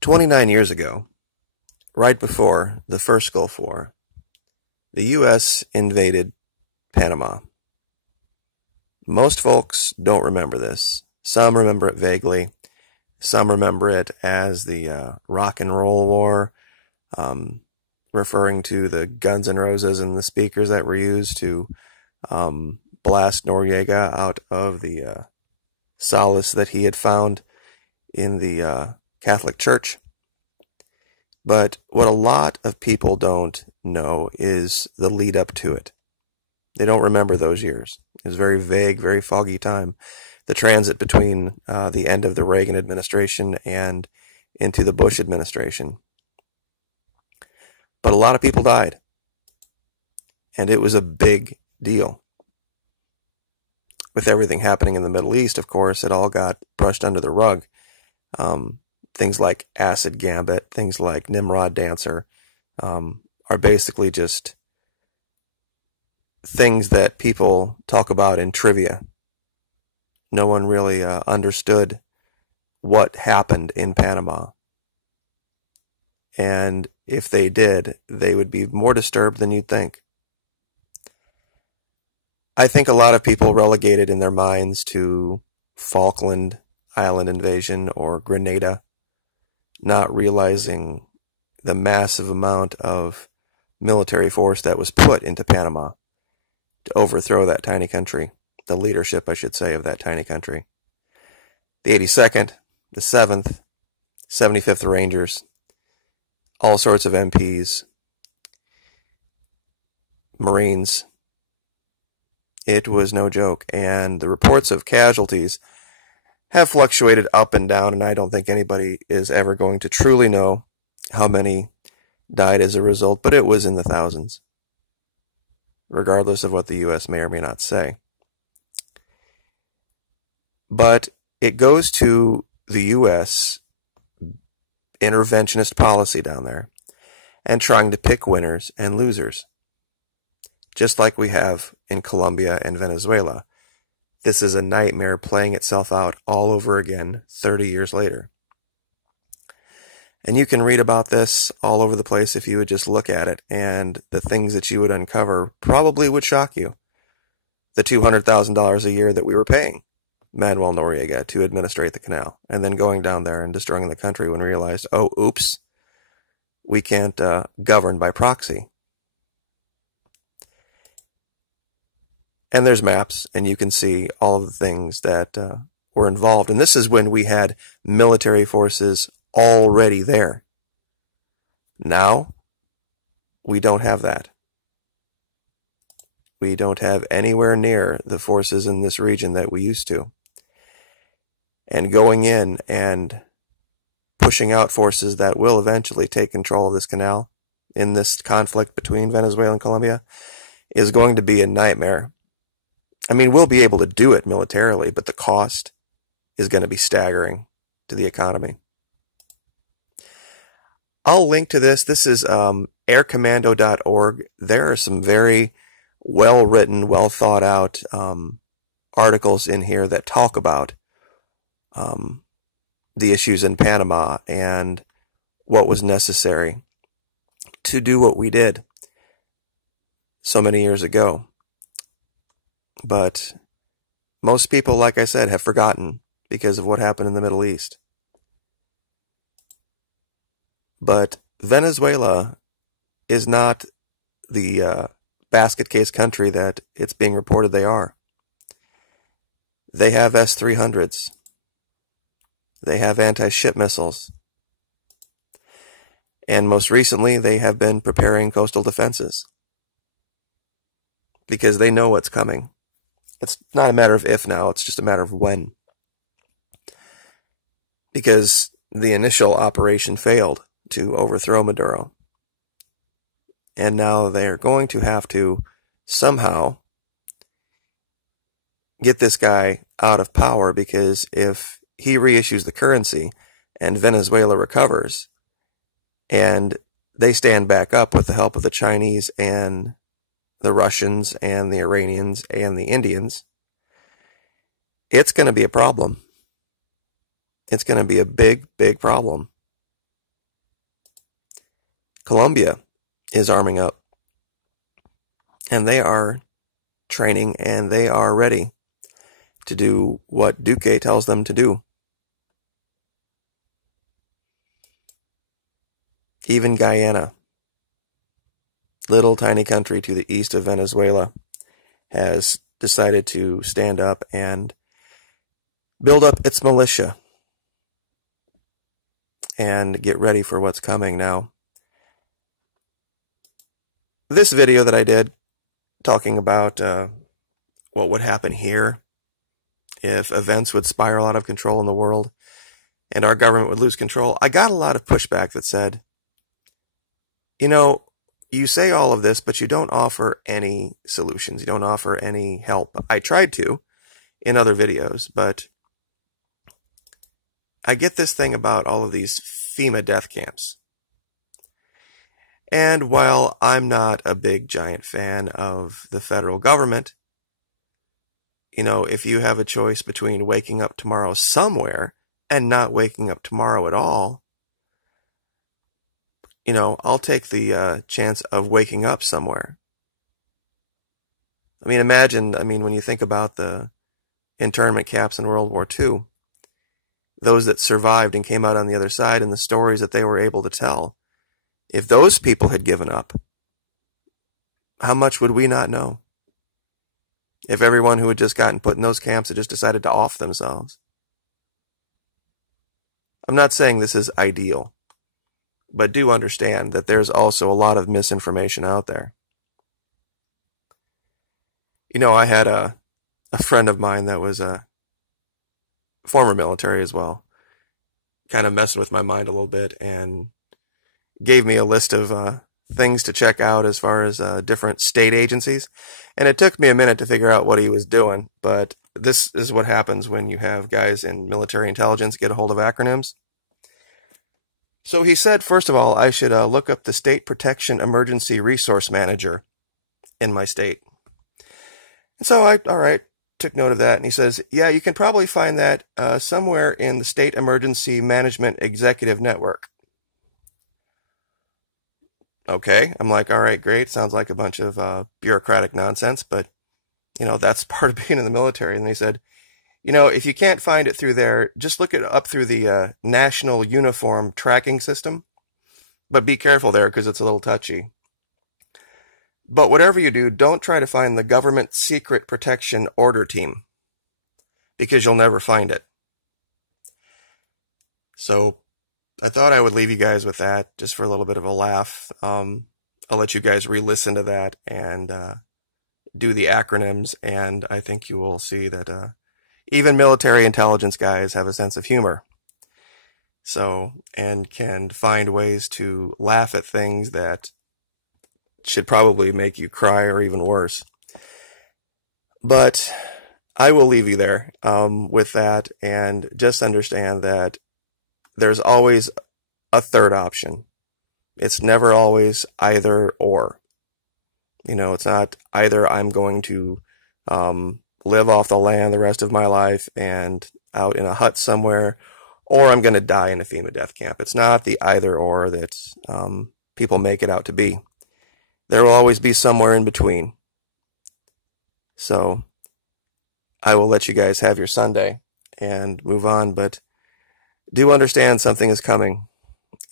29 years ago, right before the first Gulf War, the U.S. invaded Panama. Most folks don't remember this. Some remember it vaguely. Some remember it as the Rock and Roll War, referring to the Guns N' Roses and the speakers that were used to blast Noriega out of the solace that he had found in the Catholic Church. But what a lot of people don't know is the lead up to it. They don't remember those years. It was a very vague, very foggy time. The transit between the end of the Reagan administration and into the Bush administration. But a lot of people died. And it was a big deal. With everything happening in the Middle East, of course, it all got brushed under the rug. Things like Acid Gambit, things like Nimrod Dancer, are basically just things that people talk about in trivia. No one really understood what happened in Panama. And if they did, they would be more disturbed than you'd think. I think a lot of people relegated in their minds to Falkland Island invasion or Grenada, not realizing the massive amount of military force that was put into Panama to overthrow that tiny country, the leadership, I should say, of that tiny country. The 82nd, the 7th, 75th Rangers, all sorts of MPs, Marines. It was no joke, and the reports of casualties have fluctuated up and down, and I don't think anybody is ever going to truly know how many died as a result, but it was in the thousands, regardless of what the U.S. may or may not say. But it goes to the U.S. interventionist policy down there and trying to pick winners and losers, just like we have in Colombia and Venezuela. This is a nightmare playing itself out all over again 30 years later. And you can read about this all over the place if you would just look at it, and the things that you would uncover probably would shock you. The $200,000 a year that we were paying Manuel Noriega to administrate the canal, and then going down there and destroying the country when we realized, oh, oops, we can't govern by proxy. And there's maps, and you can see all of the things that were involved. And this is when we had military forces already there. Now, we don't have that. We don't have anywhere near the forces in this region that we used to. And going in and pushing out forces that will eventually take control of this canal in this conflict between Venezuela and Colombia is going to be a nightmare. I mean, we'll be able to do it militarily, but the cost is going to be staggering to the economy. I'll link to this. This is aircommando.org. There are some very well-written, well-thought-out articles in here that talk about the issues in Panama and what was necessary to do what we did so many years ago. But most people, like I said, have forgotten because of what happened in the Middle East. But Venezuela is not the basket case country that it's being reported they are. They have S-300s. They have anti-ship missiles. And most recently, they have been preparing coastal defenses because they know what's coming. It's not a matter of if now, it's just a matter of when. Because the initial operation failed to overthrow Maduro. And now they're going to have to somehow get this guy out of power, because if he reissues the currency and Venezuela recovers and they stand back up with the help of the Chinese and the Russians and the Iranians and the Indians, it's going to be a problem. It's going to be a big, big problem. Colombia is arming up, and they are training, and they are ready to do what Duque tells them to do. Even Guyana, little tiny country to the east of Venezuela, has decided to stand up and build up its militia and get ready for what's coming now. This video that I did talking about what would happen here if events would spiral out of control in the world and our government would lose control, I got a lot of pushback that said, you know, you say all of this, but you don't offer any solutions. You don't offer any help. I tried to in other videos, but I get this thing about all of these FEMA death camps. And while I'm not a big giant fan of the federal government, you know, if you have a choice between waking up tomorrow somewhere and not waking up tomorrow at all, you know, I'll take the chance of waking up somewhere. I mean, imagine, when you think about the internment camps in World War II, those that survived and came out on the other side and the stories that they were able to tell, if those people had given up, how much would we not know? If everyone who had just gotten put in those camps had just decided to off themselves. I'm not saying this is ideal, but do understand that there's also a lot of misinformation out there. You know, I had a friend of mine that was a former military as well, kind of messing with my mind a little bit, and gave me a list of things to check out as far as different state agencies. And it took me a minute to figure out what he was doing, but this is what happens when you have guys in military intelligence get a hold of acronyms. So he said, first of all, I should look up the State Protection Emergency Resource Manager in my state. And so all right, took note of that. And he says, yeah, you can probably find that somewhere in the State Emergency Management Executive Network. Okay, I'm like, all right, great. Sounds like a bunch of bureaucratic nonsense, but, you know, that's part of being in the military. And they said, you know, if you can't find it through there, just look it up through the National Uniform Tracking System. But be careful there because it's a little touchy. But whatever you do, don't try to find the Government Secret Protection Order Team, because you'll never find it. So I thought I would leave you guys with that, just for a little bit of a laugh. I'll let you guys re-listen to that and do the acronyms, and I think you will see that even military intelligence guys have a sense of humor. So, and can find ways to laugh at things that should probably make you cry or even worse. But I will leave you there with that, and just understand that there's always a third option. It's never always either or. You know, it's not either I'm going to live off the land the rest of my life and out in a hut somewhere, or I'm going to die in a FEMA death camp. It's not the either or that people make it out to be. There will always be somewhere in between. So I will let you guys have your Sunday and move on, but do understand something is coming,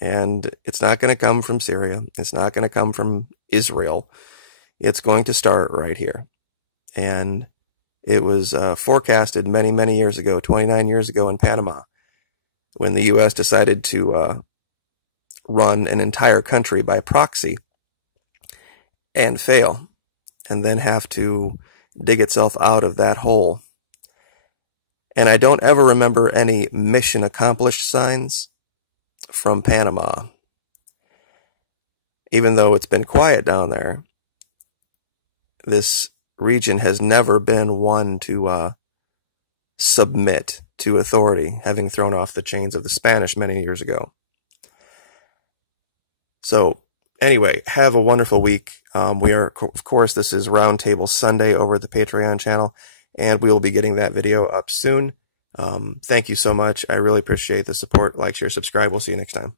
and it's not going to come from Syria. It's not going to come from Israel. It's going to start right here. And it was forecasted many, many years ago, 29 years ago in Panama, when the U.S. decided to run an entire country by proxy and fail, and then have to dig itself out of that hole. And I don't ever remember any mission accomplished signs from Panama. Even though it's been quiet down there, this region has never been one to submit to authority, having thrown off the chains of the Spanish many years ago. So anyway, have a wonderful week. Of course, this is Roundtable Sunday over at the Patreon channel, and we will be getting that video up soon. Thank you so much. I really appreciate the support. Like, share, subscribe. We'll see you next time.